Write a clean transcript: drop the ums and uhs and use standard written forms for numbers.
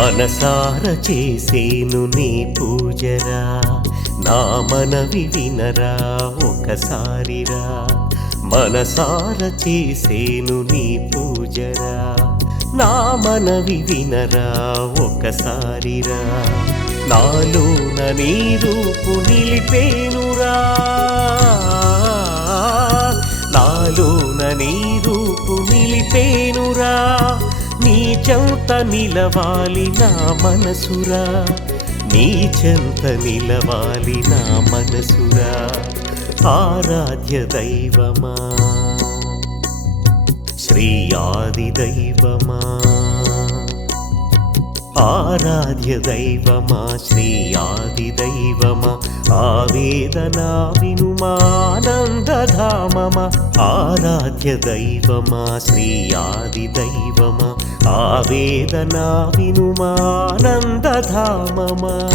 మనసార చేసేను నీ పూజరా, నా మనవి వినరా ఒకసారిరా. మనసార చేసేను నీ పూజరా, నా మనవి వినరా ఒకసారిరా. నాలోన నీ రూపు నిలిపేనురా, నాలోన నీ రూపు నిలిపేనురా. నీ చెంత నిలవాలి నా మనసురా, నీ చెంత నిలవాలి నా మనసురా. ఆరాధ్య దైవమా శ్రీ ఆది దైవమా, ఆరాధ్య దైవమా శ్రీ ఆది దైవమా. ఆవేదన వినుమా ఆనందధామమా, ఆరాధ్య దైవమా శ్రీ ఆది దైవమా. ఆవేదన వినుమా ఆనందధామమా.